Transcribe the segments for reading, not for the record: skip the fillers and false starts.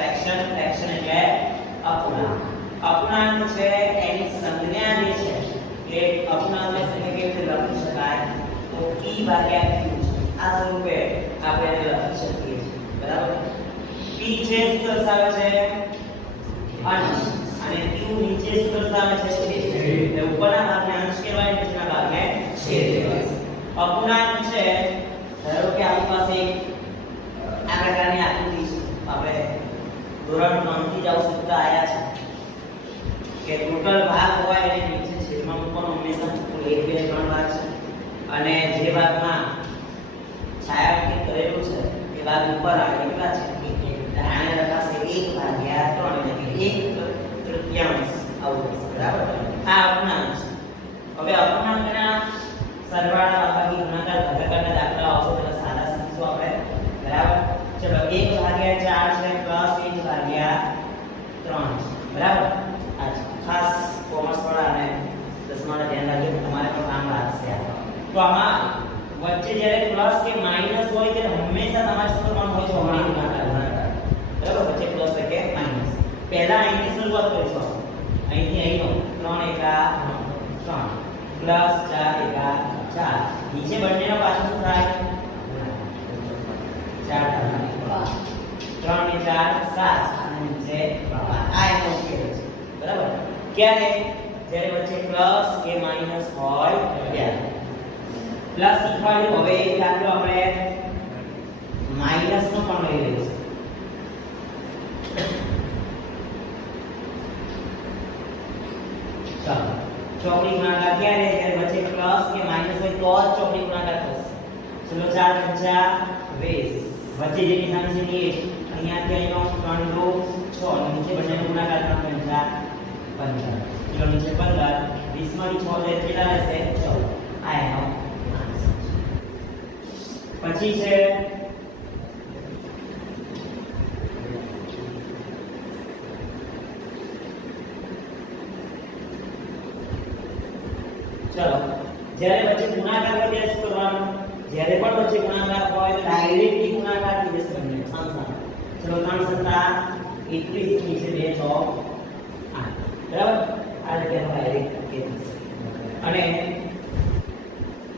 fraction એટલે અપૂર્ણાંક છે એની સંજ્ઞા જે છે એ અપૂર્ણાંકને કેવી રીતે લખી શકાય તો p ભાગ્યા q આ સ્વરૂપે આપણે એને લખી શકીએ છીએ બરાબર p છે શું દર્શાવે છે અંશ અને q નીચે શું દર્શાવે છે છેદ એટલે ઉપરના ભાગને અંશ કહેવાય નીચેના ભાગને છેદ કહેવાય અપૂર્ણાંક છે ધારો કે આપણી પાસે આ પ્રકારની આકૃતિ છે આપણે ધોરણ 3 થી જ આવું સૂત્ર આયા છે કે ટોટલ ભાગ હોય એને નીચે છેદમાં મૂકવાનો હંમેશા 1 2 3 ભાગ છે અને જે ભાગમાં છાયાંકિત કરેલું છે એ ભાગ ઉપર આવે કેટલા છે આને લખાશે 1 ભાગ્યા 3 એટલે કે 1/3 આવું થશે બરાબર આ અપૂર્ણાંક છે હવે અપૂર્ણાંકના સરવાળા બાદબાકી ગુણાકાર ભાગાકારના દાખલા આવશે તો સાદા શીખીશું આપણે બરાબર ચલો 1 ભાગ્યા 4 છે પ્લસ 1 ભાગ્યા 3 છે બરાબર આ ખાસ કોમર્સ વાળા અને દસમાના ધ્યાન રાખજો તમારે પણ કામ લાગશે તો આમાં વચ્ચે જ્યારે પ્લસ કે માઈનસ હોય ત્યારે હંમેશા તમારે શું કરવાનું હોય છે હમણાં ગુણાકાર બરાબર વચ્ચે પ્લસ કે માઈનસ પહેલા અહીંથી શરૂઆત કરીશું અહીંથી અહીંનો 3 એકા 3 પ્લસ 4 એકા 4 નીચે બંનેનો પાછો શું થાય 4 3 ને 4 7 અને નીચે 12 આ એનો ઉકેલ છે બરાબર ક્યારે જ્યારે વચ્ચે પ્લસ કે માઈનસ હોય ત્યારે પ્લસ શીખવાડ્યું હવે એક દાખલો આપણે માઈનસ નો પણ લઈ લઈશું ચાલો ચોકડી ગુણાકાર ક્યારે જ્યારે વચ્ચે પ્લસ કે માઈનસ હોય તો જ ચોકડી ગુણાકાર થશે ચલો 4 પંચા 20 વચ્ચે જે નિશાની છે એ અહીંયાથી અહીંનો 3 2 6 નીચે બંનેનો ગુણાકાર 3 પંચા 15 ચલો નીચે 15 20 માંથી 6 જાય કેટલા રહેશે 14 આ એનો પછી છે ચલો જ્યારે વચ્ચે ગુણાકાર હોય ત્યારે શું કરવાનું જ્યારે પણ વચ્ચે ગુણાકાર હોય તો ડાયરેક્ટલી ગુણાકાર થઈ જશે બંને સામસામે ચલો 3 સત્તા 21 નીચે 2 6 8 બરાબર આ રીતે ડાયરેક્ટ થઈ જશે અને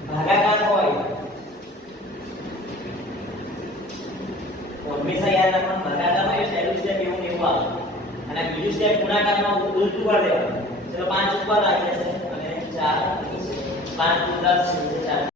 ભાગાકાર હોય તો હંમેશા યાદ રાખવાનું ભાગાકારમાં એ પહેલું સ્ટેપ એવું ને એવું આવે અને બીજું સ્ટેપ ગુણાકારમાં ઉલટું કરી દેવાનું ચલો 5 ઉપર આવી જશે અને 4 5 10 4